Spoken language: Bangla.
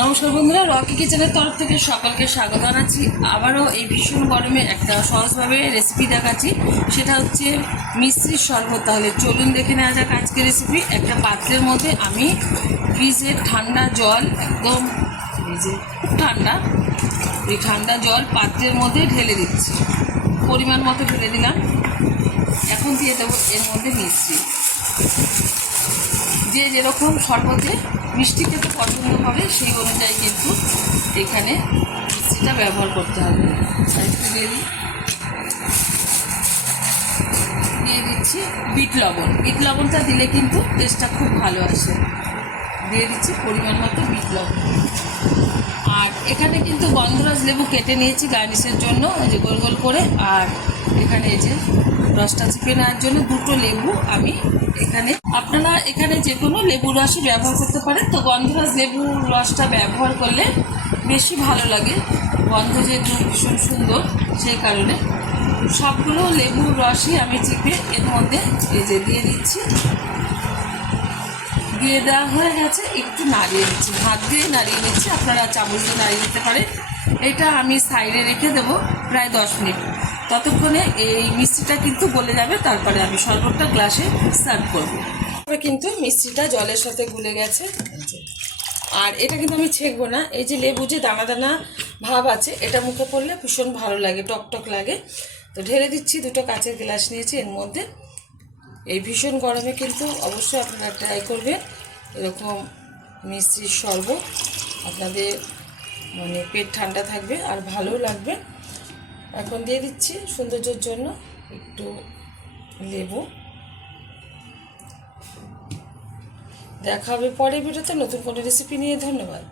নমস্কার বন্ধুরা, রকি কিচেনের তরফ থেকে সকলকে স্বাগত জানাচ্ছি। আবারও এই ভীষণ গরমে একটা সহজভাবে রেসিপি দেখাচ্ছি, সেটা হচ্ছে মিশ্রির শরবত। তাহলে চলুন দেখে নেওয়া যাক আজকের রেসিপি। একটা পাত্রের মধ্যে আমি ফ্রিজের ঠান্ডা জল, একদম খুব ঠান্ডা, এই ঠান্ডা জল পাত্রের মধ্যে ঢেলে দিচ্ছি। পরিমাণ মতো ঢেলে দিলাম। এখন দিয়ে দেবো এর মধ্যে মিশ্রি। যে যেরকম শরবতে মিষ্টি খেতে পছন্দ করে সেই অনুযায়ী কিন্তু এখানে মিষ্টিটা ব্যবহার করতে হবে। একটু দিয়ে দিচ্ছি বিট লবণ। বিট লবণটা দিলে কিন্তু টেস্টটা খুব ভালো আসে। দিয়ে দিচ্ছি পরিমাণ মতো বিট লবণ। আর এখানে কিন্তু গন্ধরাজ লেবু কেটে নিয়েছি গার্নিশের জন্য, ওই যে গোল গোল করে। আর এখানে এই যে রসটা চিপে নেওয়ার জন্য দুটো লেবু আমি এখানে, আপনারা এখানে যে কোনো লেবুর রসই ব্যবহার করতে পারেন। তো গন্ধরাজ লেবুর রসটা ব্যবহার করলে বেশি ভালো লাগে, গন্ধ যেহেতু ভীষণ সুন্দর, সেই কারণে সবগুলো লেবুর রসই আমি চিপে এর মধ্যে এই যে দিয়ে দিচ্ছি। দিয়ে দেওয়া হয়ে গেছে, একটু নাড়িয়ে নিচ্ছি, হাত দিয়ে নাড়িয়ে নিচ্ছি, আপনারা চামচ দিয়ে নাড়িয়ে দিতে পারেন। এটা আমি সাইডে রেখে দেবো প্রায় 10 মিনিট। ততক্ষণে এই মিষ্টিটা কিন্তু গলে যাবে, তারপরে আমি শরবতটা গ্লাসে সার্ভ করবো। কিন্তু মিষ্টিটা জলের সাথে গুলে গেছে। আর এটা কিন্তু আমি ছেঁকবো না। এই যে লেবু যে দানা দানা ভাব আছে, এটা মুখে পড়লে ভীষণ ভালো লাগে, টক টক লাগে। তো ঢেলে দিচ্ছি, দুটো কাঁচের গ্লাস নিয়েছি এর মধ্যে। এই ভীষণ গরমে কিন্তু অবশ্যই আপনারা ট্রাই করবেন এরকম মিষ্টির শরবত। আপনাদের মানে পেট ঠান্ডা থাকবে আর ভালোও লাগবে। এখন দিয়ে দিচ্ছি সৌন্দর্যের জন্য একটু লেবু। দেখা হবে পরের ভিডিওতে নতুন কোনো রেসিপি নিয়ে। ধন্যবাদ।